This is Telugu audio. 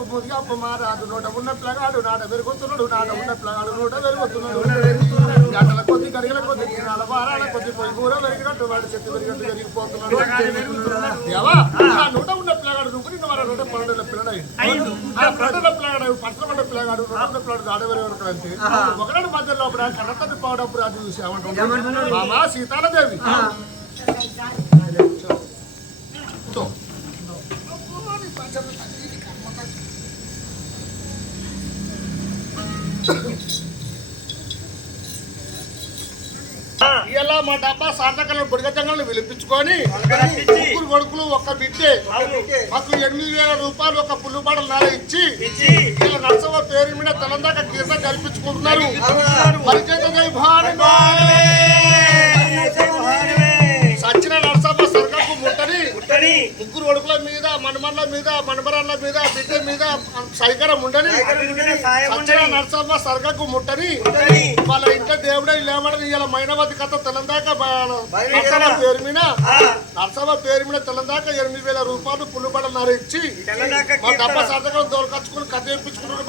నాకు ముదిగా మారాదు నోట ఉన్న పిల్లగాడు నాట పెరుగుతున్నాడు నాట ఉన్న పిల్లగాడు నోట పెరుగుతున్నాడు గంటల కొద్ది గడిగల కొద్ది దినాల వారాల కొద్ది పోయి కూర పెరిగినట్టు వాడు చెట్టు పెరిగినట్టు పెరిగిపోతున్నాడు దేవా ఆ నోట ఉన్న పిల్లగాడు నువ్వు నిన్న వారు నోట 12 పిల్లడు ఆ 12 పిల్లగాడు 12 పిల్లగాడు 2 పిల్లగాడు ఆడ పెరిగినట్టు అంటే ఒకనాడు మధ్య లోపల కడతని పాడప్పుడు అది చూసి ఏమంటున్నాడు మామా సీతాలదేవి ఇలా మా డబ్బా సార్థకలను బుడిగతంగా విలిపించుకొని ముగ్గురు కొడుకులు ఒక్క బిడ్డే మాకు 8,000 రూపాయలు ఒక పుల్లుబాటలు నార ఇచ్చి ఇలా నరసవ పేరు మీద తలందాక కీర్త కల్పించుకుంటున్నారు సచిన నరసమ్మ సర్గకు ముట్టని ముగ్గురు కొడుకుల మీద మనమల్ల మీద మనమరాళ్ళ మీద బిడ్డ మీద సైకరం ఉండని సచిన నరసమ్మ సర్గకు ముట్టని వాళ్ళ ఇంట్లో దేవుడే లేవడని ఇలా మైనవతి కథ తెలందాక నరసమ్మ పేరు మీద తెలందాక 8,000 రూపాయలు పుల్లుబడలు నార ఇచ్చి మా డబ్బా సార్థకం దోరకచ్చుకుని కథ తెప్పించుకున్నాడు.